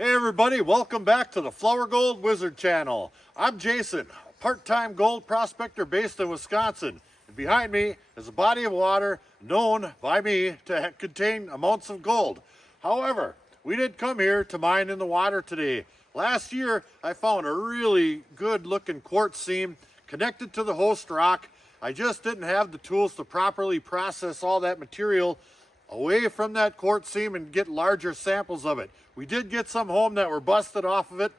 Hey everybody, welcome back to the Flourgoldwizards channel. I'm Jason, a part-time gold prospector based in Wisconsin. And behind me is a body of water known by me to contain amounts of gold. However, we did come here to mine in the water today. Last year, I found a really good looking quartz seam connected to the host rock. I just didn't have the tools to properly process all that material away from that quartz seam and get larger samples of it. We did get some home that were busted off of it,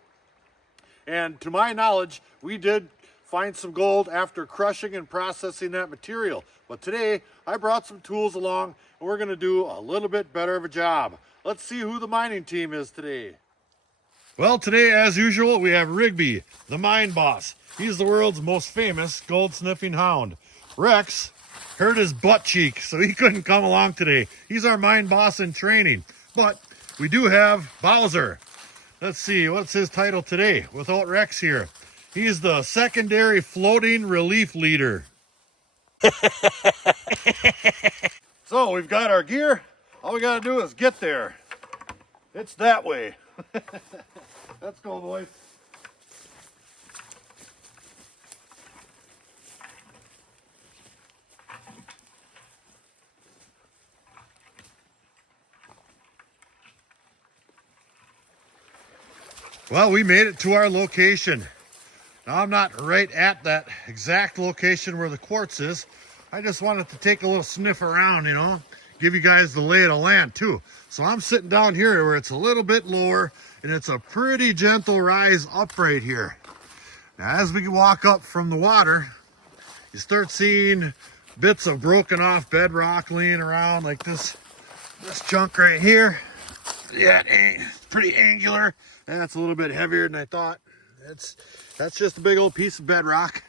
and to my knowledge, we did find some gold after crushing and processing that material. But today, I brought some tools along, and we're gonna do a little bit better of a job. Let's see who the mining team is today. Well, today, as usual, we have Rigby, the mine boss. He's the world's most famous gold sniffing hound. Rex hurt his butt cheek, so he couldn't come along today. He's our mine boss in training. But we do have Bowser. Let's see, what's his title today without Rex here? He's the secondary floating relief leader. So we've got our gear. All we gotta do is get there. It's that way. Let's go, boys. Well, we made it to our location. Now, I'm not right at that exact location where the quartz is. I just wanted to take a little sniff around, you know, give you guys the lay of the land too. So I'm sitting down here where it's a little bit lower and it's a pretty gentle rise up right here. Now, as we walk up from the water, you start seeing bits of broken off bedrock laying around like this chunk right here. Yeah, it's pretty angular. That's a little bit heavier than I thought. That's just a big old piece of bedrock.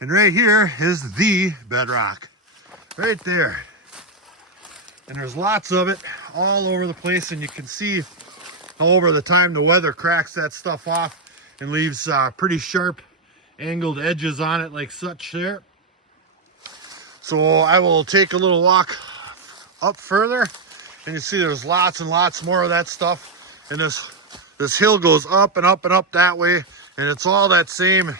And right here is the bedrock. Right there. And there's lots of it all over the place, and you can see how over the time the weather cracks that stuff off and leaves pretty sharp angled edges on it like such there. So I will take a little walk up further, and you see there's lots and lots more of that stuff. And this hill goes up and up and up that way, and it's all that same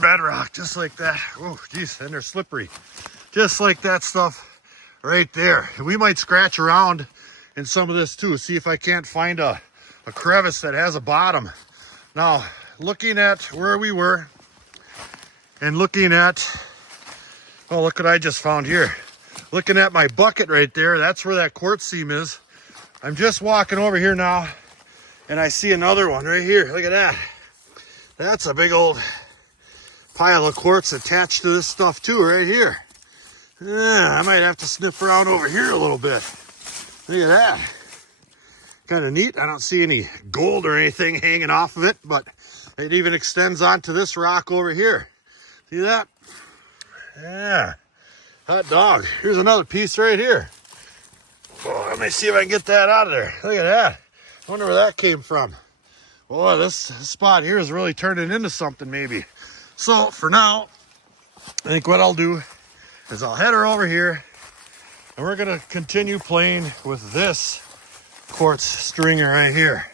bedrock, just like that. Oh, geez, and they're slippery. Just like that stuff right there. And we might scratch around in some of this too, see if I can't find a crevice that has a bottom. Now, looking at where we were, and looking at, oh, look what I just found here. Looking at my bucket right there, that's where that quartz seam is. I'm just walking over here now, and I see another one right here. Look at that. That's a big old pile of quartz attached to this stuff too, right here. Yeah, I might have to sniff around over here a little bit. Look at that. Kind of neat. I don't see any gold or anything hanging off of it, but it even extends onto this rock over here. See that? Yeah. Hot dog. Here's another piece right here. Oh, let me see if I can get that out of there. Look at that. I wonder where that came from. Boy, this spot here is really turning into something maybe. So for now, I think what I'll do is I'll head her over here, and we're gonna continue playing with this quartz stringer right here.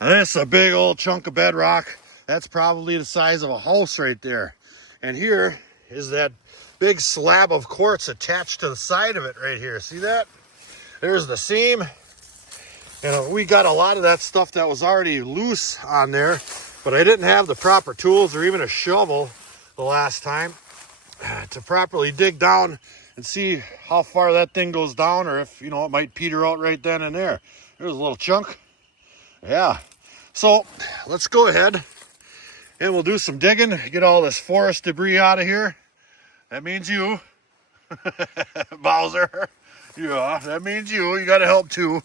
Now, this is a big old chunk of bedrock. That's probably the size of a house right there. And here is that big slab of quartz attached to the side of it right here. See that? There's the seam. And we got a lot of that stuff that was already loose on there, but I didn't have the proper tools or even a shovel the last time to properly dig down and see how far that thing goes down, or if, you know, it might peter out right then and there. There's a little chunk. Yeah. So let's go ahead and we'll do some digging, get all this forest debris out of here. That means you, Bowser. Yeah, that means you got to help too.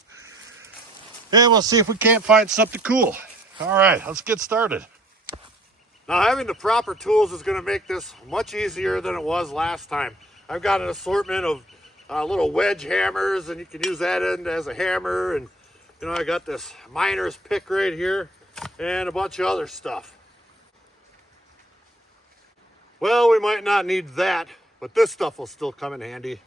And we'll see if we can't find something cool. All right, let's get started. Now, having the proper tools is going to make this much easier than it was last time. I've got an assortment of little wedge hammers, and you can use that end as a hammer. And, you know, I got this miner's pick right here and a bunch of other stuff. Well, we might not need that, but this stuff will still come in handy.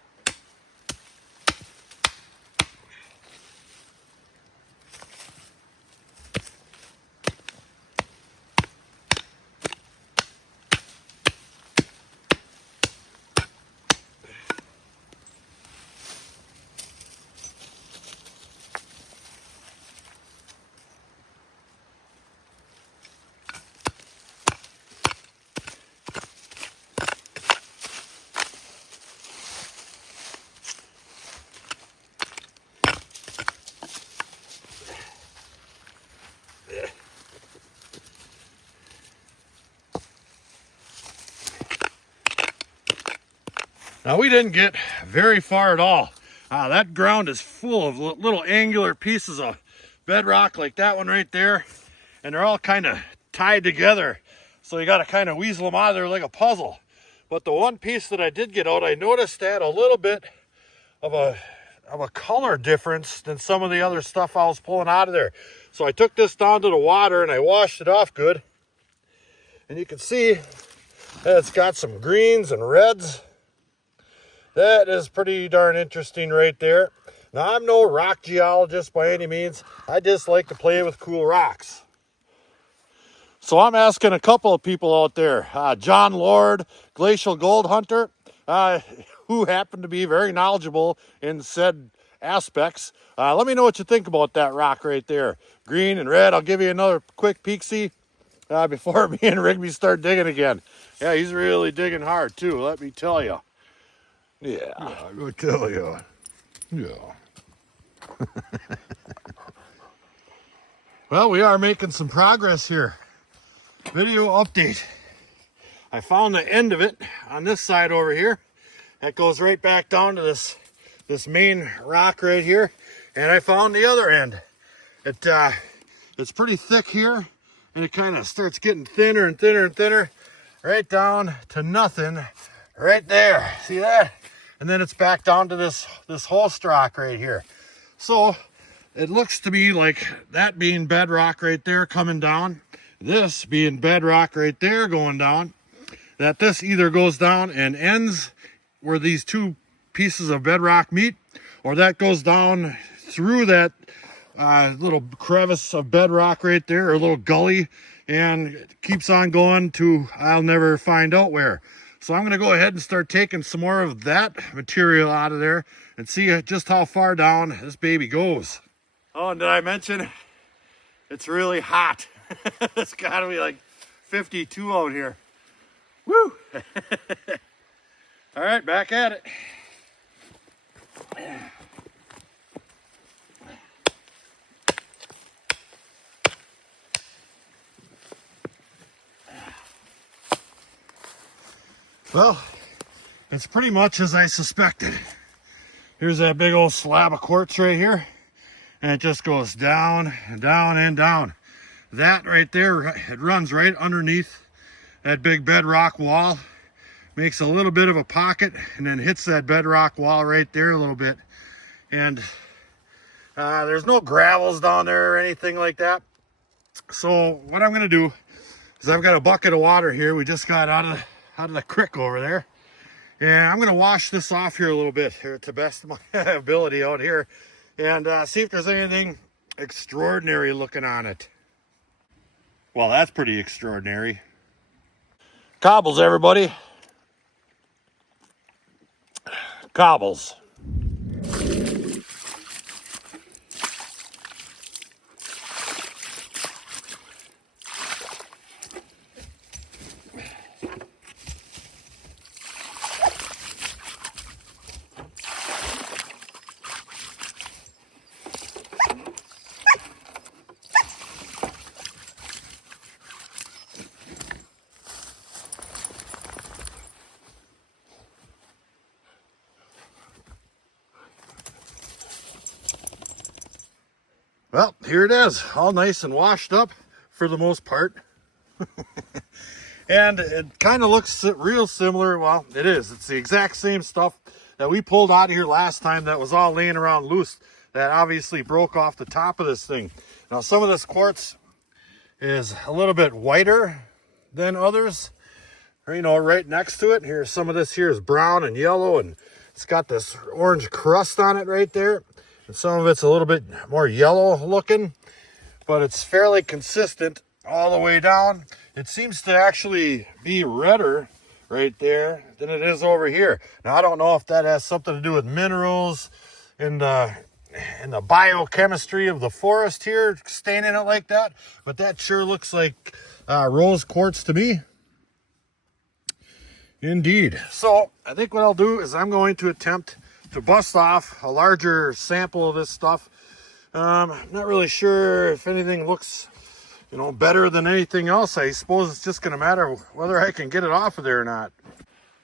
Now we didn't get very far at all. That ground is full of little angular pieces of bedrock like that one right there. And they're all kind of tied together. So you got to kind of weasel them out of there like a puzzle. But the one piece that I did get out, I noticed that a little bit of a color difference than some of the other stuff I was pulling out of there. So I took this down to the water and I washed it off good. And you can see that it's got some greens and reds. That is pretty darn interesting right there. Now, I'm no rock geologist by any means. I just like to play with cool rocks. So I'm asking a couple of people out there, John Lord, Glacial Gold Hunter, who happen to be very knowledgeable in said aspects. Let me know what you think about that rock right there. Green and red. I'll give you another quick peek-see before me and Rigby start digging again. Yeah, he's really digging hard too, let me tell you. Yeah, I will tell you. Yeah. Well, we are making some progress here. Video update. I found the end of it on this side over here. That goes right back down to this main rock right here. And I found the other end. It's pretty thick here, and it kind of starts getting thinner and thinner and thinner, right down to nothing right there. See that? And then it's back down to this host rock right here. So it looks to me like that being bedrock right there coming down, this being bedrock right there going down, that this either goes down and ends where these two pieces of bedrock meet, or that goes down through that little crevice of bedrock right there, or a little gully, and it keeps on going to I'll never find out where. So I'm going to go ahead and start taking some more of that material out of there and see just how far down this baby goes. Oh, and did I mention it's really hot? It's got to be like 52 out here. Woo! All right, back at it. Well, it's pretty much as I suspected. Here's that big old slab of quartz right here, and it just goes down and down and down. That right there, it runs right underneath that big bedrock wall, makes a little bit of a pocket, and then hits that bedrock wall right there a little bit. And there's no gravels down there or anything like that. So what I'm gonna do is I've got a bucket of water here. We just got out of the creek over there. And I'm gonna wash this off here a little bit here to the best of my ability out here, and see if there's anything extraordinary looking on it. Well, that's pretty extraordinary. Cobbles, everybody. Cobbles. Well, here it is, all nice and washed up for the most part. And it kind of looks real similar. Well, it is. It's the exact same stuff that we pulled out of here last time that was all laying around loose, that obviously broke off the top of this thing. Now, some of this quartz is a little bit whiter than others, you know, right next to it. Here, some of this here is brown and yellow, and it's got this orange crust on it right there. And some of it's a little bit more yellow looking, but it's fairly consistent all the way down. It seems to actually be redder right there than it is over here. Now, I don't know if that has something to do with minerals and the biochemistry of the forest here staining it like that, but that sure looks like rose quartz to me. Indeed. So I think what I'll do is I'm going to attempt to bust off a larger sample of this stuff. I'm not really sure if anything looks, you know, better than anything else. I suppose it's just going to matter whether I can get it off of there or not.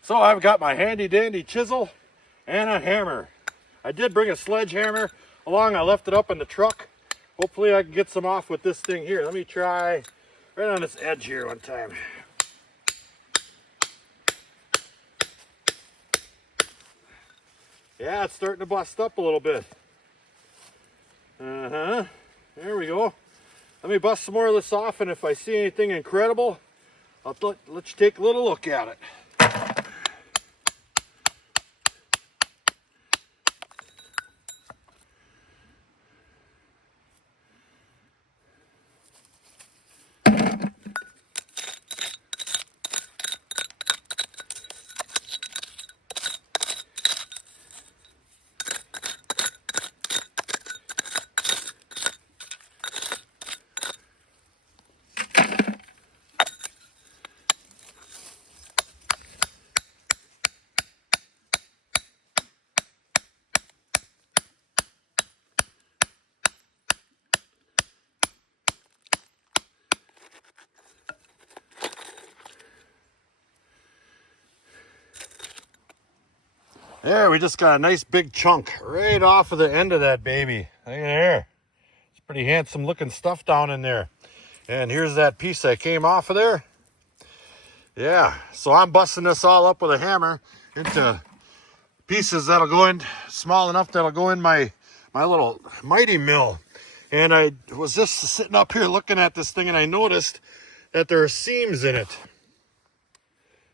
So I've got my handy dandy chisel and a hammer. I did bring a sledgehammer along. I left it up in the truck. Hopefully I can get some off with this thing here. Let me try right on this edge here one time. Yeah, it's starting to bust up a little bit. There we go. Let me bust some more of this off, and if I see anything incredible, I'll let you take a little look at it. There, we just got a nice big chunk right off of the end of that baby. Look at there. It's pretty handsome looking stuff down in there. And here's that piece that came off of there. Yeah, so I'm busting this all up with a hammer into pieces that'll go in, small enough that'll go in my little mighty mill. And I was just sitting up here looking at this thing, and I noticed that there are seams in it,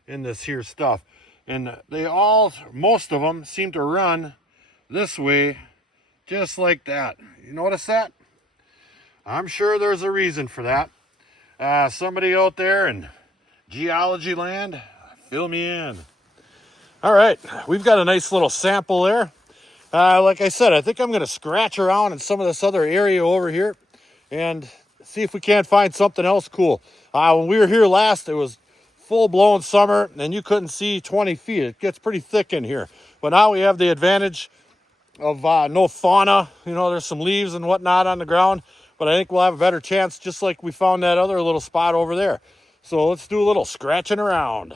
in this here stuff. And most of them seem to run this way, just like that. You notice that? I'm sure there's a reason for that. Somebody out there in geology land, fill me in. All right, we've got a nice little sample there. Like I said, I think I'm going to scratch around in some of this other area over here and see if we can't find something else cool. When we were here last, it was full-blown summer, and you couldn't see 20 feet. It gets pretty thick in here. But now we have the advantage of no fauna. You know, there's some leaves and whatnot on the ground, but I think we'll have a better chance, just like we found that other little spot over there. So let's do a little scratching around.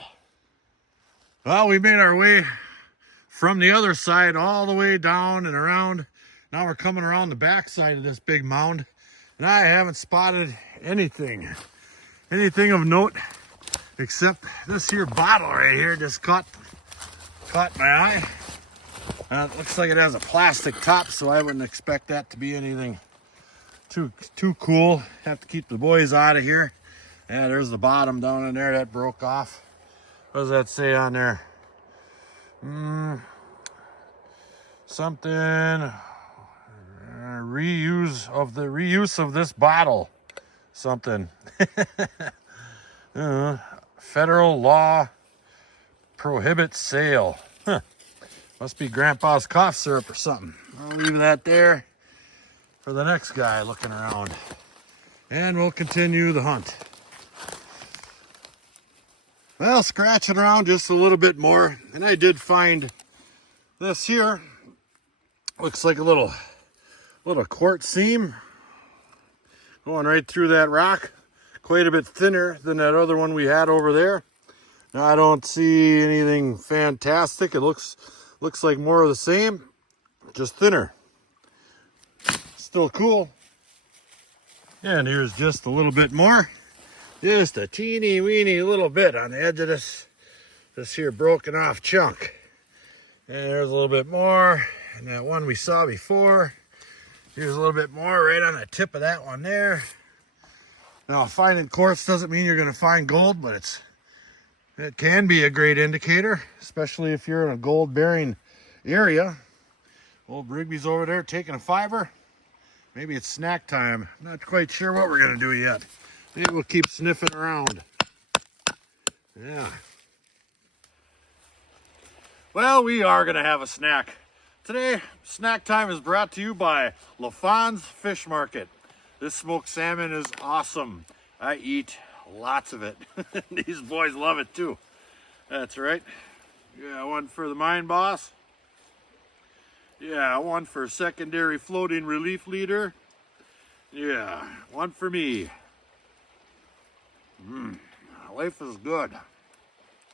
Well, we made our way from the other side all the way down and around. Now we're coming around the back side of this big mound, and I haven't spotted anything of note, except this here bottle right here just caught my eye. It looks like it has a plastic top, so I wouldn't expect that to be anything too cool. Have to keep the boys out of here. Yeah, there's the bottom down in there that broke off. What does that say on there? Something reuse of this bottle. Something. Federal law prohibits sale. Huh. Must be Grandpa's cough syrup or something. I'll leave that there for the next guy looking around. And we'll continue the hunt. Well, scratching around just a little bit more, and I did find this here. Looks like a little quartz seam going right through that rock. Quite a bit thinner than that other one we had over there. Now, I don't see anything fantastic. It looks like more of the same, just thinner. Still cool. And here's just a little bit more. Just a teeny weeny little bit on the edge of this here broken off chunk. And there's a little bit more. And that one we saw before. Here's a little bit more right on the tip of that one there. Now, finding quartz doesn't mean you're going to find gold, but it can be a great indicator, especially if you're in a gold-bearing area. Old Rigby's over there taking a fiber. Maybe it's snack time. Not quite sure what we're going to do yet. Maybe we'll keep sniffing around. Yeah. Well, we are going to have a snack. Today, snack time is brought to you by LaFon's Fish Market. This smoked salmon is awesome. I eat lots of it. These boys love it too. That's right. Yeah, one for the mine boss. Yeah, one for secondary floating relief leader. Yeah, one for me. Life is good.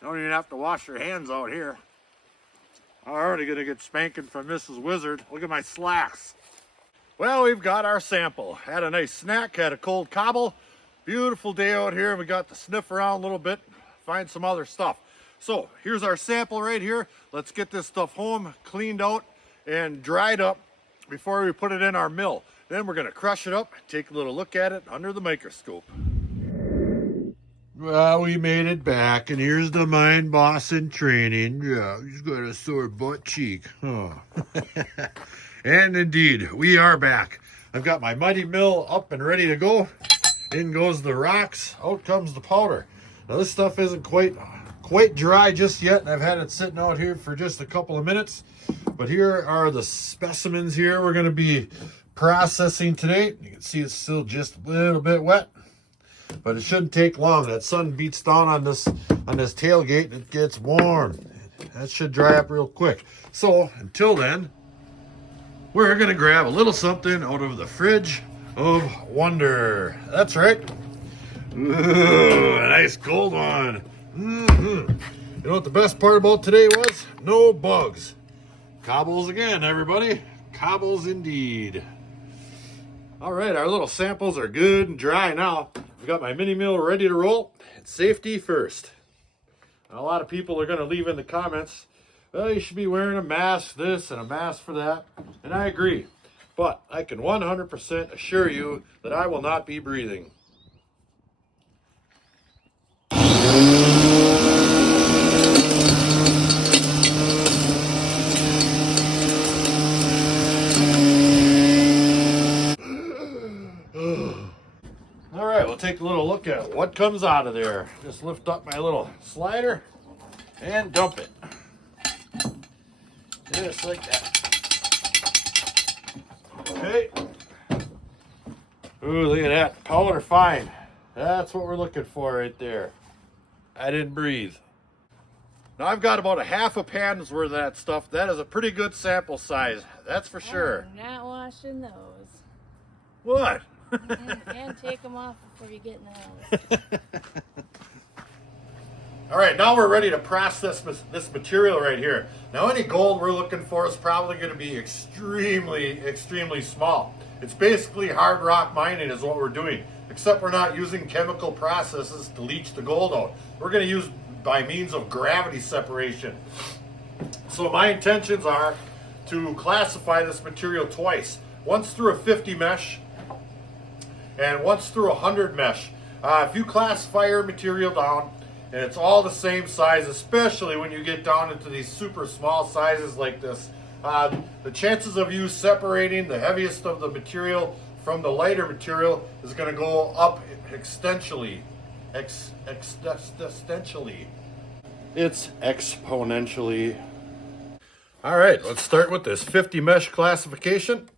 Don't even have to wash your hands out here. I'm already gonna get spanking from Mrs. Wizard. Look at my slacks. Well, we've got our sample. Had a nice snack, had a cold cobble. Beautiful day out here. We got to sniff around a little bit, find some other stuff. So here's our sample right here. Let's get this stuff home, cleaned out and dried up before we put it in our mill. Then we're gonna crush it up, take a little look at it under the microscope. Well, we made it back, and here's the mine boss in training. Yeah, he's got a sore butt cheek. Oh. And indeed, we are back. I've got my mighty mill up and ready to go. In goes the rocks, out comes the powder. Now this stuff isn't quite dry just yet, and I've had it sitting out here for just a couple of minutes. But here are the specimens here we're gonna be processing today. You can see it's still just a little bit wet, but it shouldn't take long. That sun beats down on this tailgate and it gets warm. That should dry up real quick. So until then, we're gonna grab a little something out of the fridge of wonder. That's right. Ooh, a nice cold one. You know what the best part about today was? No bugs. Cobbles again, everybody. Cobbles indeed. All right, our little samples are good and dry now. I've got my mini mill ready to roll. Safety first. Now, a lot of people are going to leave in the comments, well, you should be wearing a mask this and a mask for that. And I agree. But I can 100% assure you that I will not be breathing. All right, we'll take a little look at what comes out of there. Just lift up my little slider and dump it. Just like that. Okay. Ooh, look at that. Powder fine. That's what we're looking for right there. I didn't breathe. Now I've got about a half a pan's worth of that stuff. That is a pretty good sample size. That's for sure. I'm not washing those. What? and take them off before you get in the house. All right, now we're ready to process this material right here. Now any gold we're looking for is probably going to be extremely small. It's basically hard rock mining is what we're doing, except we're not using chemical processes to leach the gold out. We're going to use by means of gravity separation. So my intentions are to classify this material twice. Once through a 50 mesh and once through a 100 mesh. If you classify your material down and it's all the same size, especially when you get down into these super small sizes like this, the chances of you separating the heaviest of the material from the lighter material is going to go up exponentially. It's exponentially. All right, let's start with this 50 mesh classification.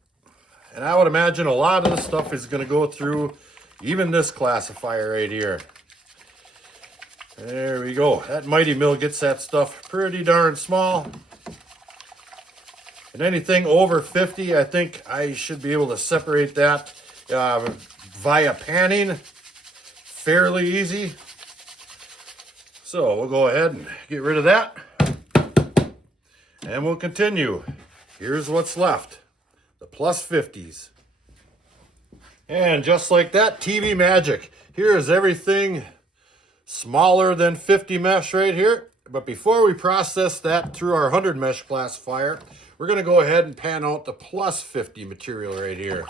And I would imagine a lot of the stuff is going to go through even this classifier right here. There we go. That mighty mill gets that stuff pretty darn small. And anything over 50, I think I should be able to separate that via panning fairly easy. So we'll go ahead and get rid of that. And we'll continue. Here's what's left. The plus 50s. And just like that, TV magic. Here is everything smaller than 50 mesh right here. But before we process that through our 100 mesh classifier, we're going to go ahead and pan out the plus 50 material right here.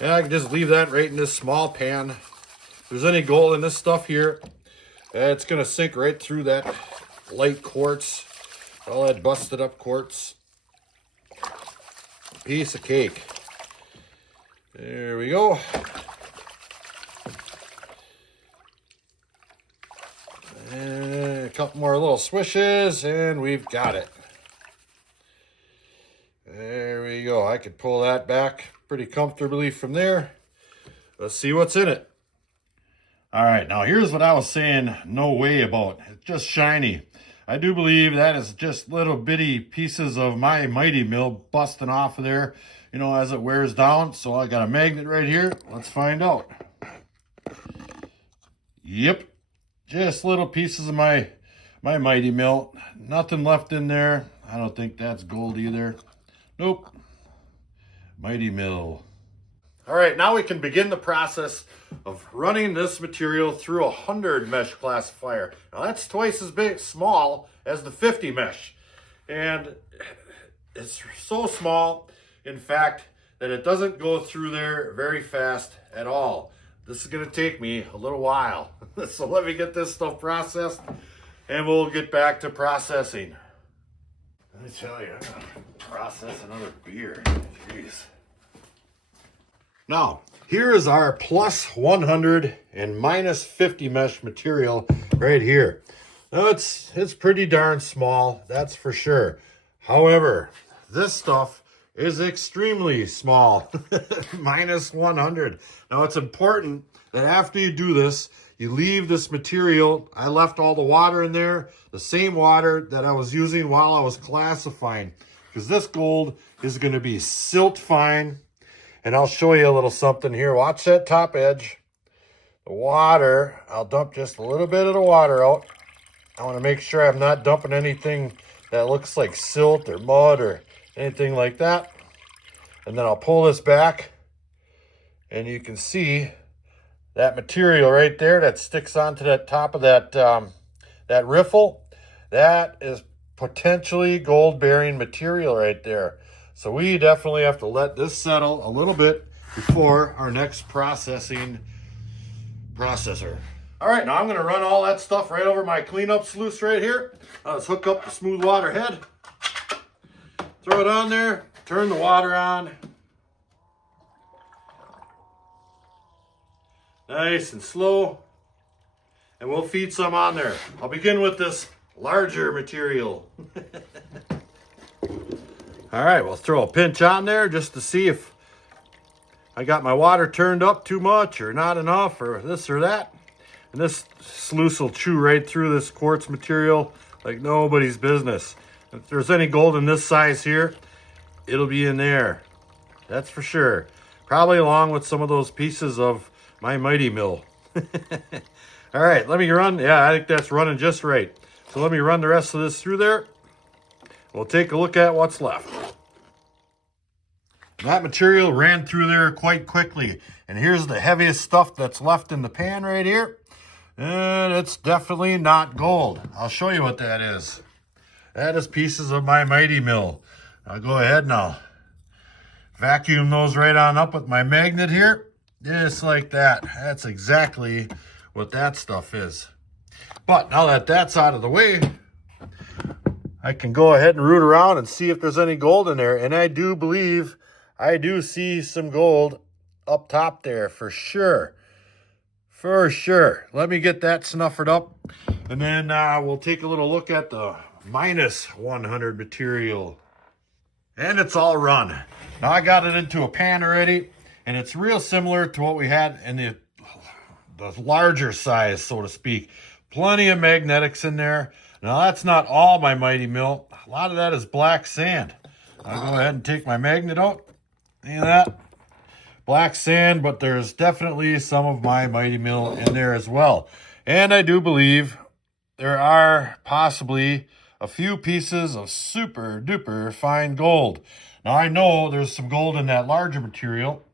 And I can just leave that right in this small pan. If there's any gold in this stuff here, it's going to sink right through that light quartz, all that busted up quartz. Piece of cake. There we go. And a couple more little swishes and we've got it. There we go. I could pull that back pretty comfortably from there. Let's see what's in it. All right, now here's what I was saying no way about. It's just shiny. I do believe that is just little bitty pieces of my mighty mill busting off of there, you know, as it wears down. So I got a magnet right here. Let's find out. Yep, just little pieces of my my Mighty Mill. Nothing left in there. I don't think that's gold either. Nope. Mighty Mill. All right, now we can begin the process of running this material through a 100 mesh classifier. Now that's twice as big, small as the 50 mesh. And it's so small, in fact, that it doesn't go through there very fast at all. This is gonna take me a little while. So let me get this stuff processed and we'll get back to processing. Let me tell you, I'm gonna process another beer. Jeez. Now, here is our plus 100 and minus 50 mesh material right here. Now, it's pretty darn small, that's for sure. However, this stuff is extremely small, minus 100. Now, it's important that after you do this, you leave this material. I left all the water in there, the same water that I was using while I was classifying, because this gold is going to be silt fine. And I'll show you a little something here. Watch that top edge. The water, I'll dump just a little bit of the water out. I want to make sure I'm not dumping anything that looks like silt or mud or anything like that. And then I'll pull this back and you can see that material right there that sticks onto that top of that, that riffle. That is potentially gold bearing material right there. So we definitely have to let this settle a little bit before our next processor. All right, now I'm gonna run all that stuff right over my cleanup sluice right here. Let's hook up the smooth water head. Throw it on there, turn the water on. Nice and slow. And we'll feed some on there. I'll begin with this larger material. All right, we'll throw a pinch on there just to see if I got my water turned up too much or not enough or this or that. And this sluice will chew right through this quartz material like nobody's business. If there's any gold in this size here, it'll be in there. That's for sure. Probably along with some of those pieces of my Mighty Mill. All right, let me run. Yeah, I think that's running just right. So let me run the rest of this through there. We'll take a look at what's left. That material ran through there quite quickly. And here's the heaviest stuff that's left in the pan right here. And it's definitely not gold. I'll show you what that is. That is pieces of my Mighty Mill. I'll go ahead and I'll vacuum those right on up with my magnet here. Just like that. That's exactly what that stuff is. But now that that's out of the way, I can go ahead and root around and see if there's any gold in there. And I do believe I do see some gold up top there for sure. For sure. Let me get that snuffered up. And then we'll take a little look at the minus 100 material. And it's all run. Now I got it into a pan already. And it's real similar to what we had in the larger size, so to speak. Plenty of magnetics in there. Now that's not all my Mighty Mill. A lot of that is black sand. I'll go ahead and take my magnet out. See that? Black sand, but there's definitely some of my Mighty Mill in there as well. And I do believe there are possibly a few pieces of super duper fine gold. Now I know there's some gold in that larger material.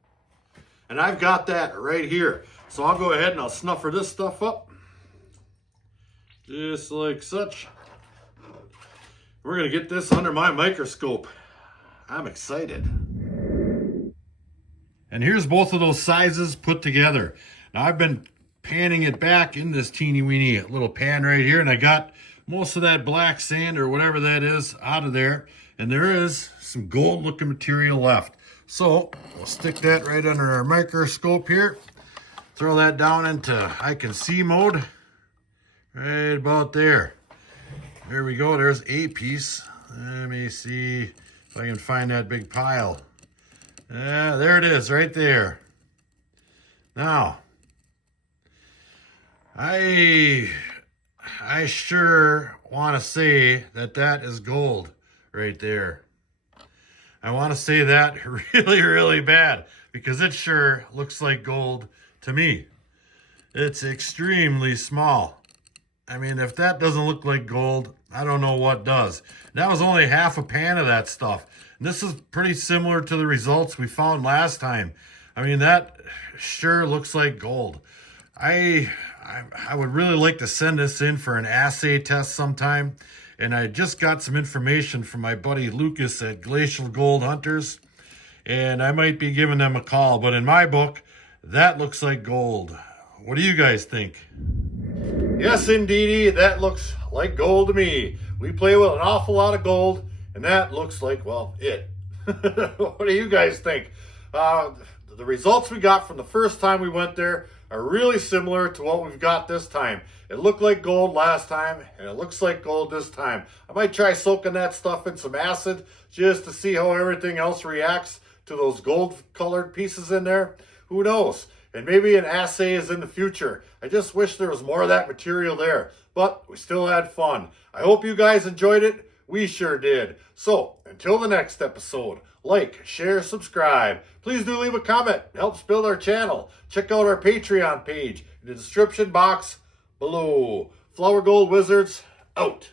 And I've got that right here. So I'll go ahead and I'll snuffer this stuff up. Just like such. We're going to get this under my microscope. I'm excited. And here's both of those sizes put together. Now I've been panning it back in this teeny weeny little pan right here, and I got most of that black sand or whatever that is out of there. And there is some gold looking material left. So we'll stick that right under our microscope here. Throw that down into I can see mode. Right about there. There we go. There's a piece. Let me see if I can find that big pile. There it is right there. Now, I sure want to say that that is gold right there. I want to say that really, really bad because it sure looks like gold to me. It's extremely small. I mean, if that doesn't look like gold, I don't know what does. That was only half a pan of that stuff. And this is pretty similar to the results we found last time. I mean, that sure looks like gold. I would really like to send this in for an assay test sometime. And I just got some information from my buddy Lucas at Glacial Gold Hunters. And I might be giving them a call. But in my book, that looks like gold. What do you guys think? Yes, indeedy, that looks like gold to me. We play with an awful lot of gold, and that looks like, well, it. What do you guys think? The results we got from the first time we went there are really similar to what we've got this time. It looked like gold last time, and it looks like gold this time. I might try soaking that stuff in some acid just to see how everything else reacts to those gold-colored pieces in there. Who knows? And maybe an assay is in the future. I just wish there was more of that material there. But we still had fun. I hope you guys enjoyed it. We sure did. So, until the next episode, like, share, subscribe. Please do leave a comment. It helps build our channel. Check out our Patreon page in the description box below. Flourgoldwizards, out.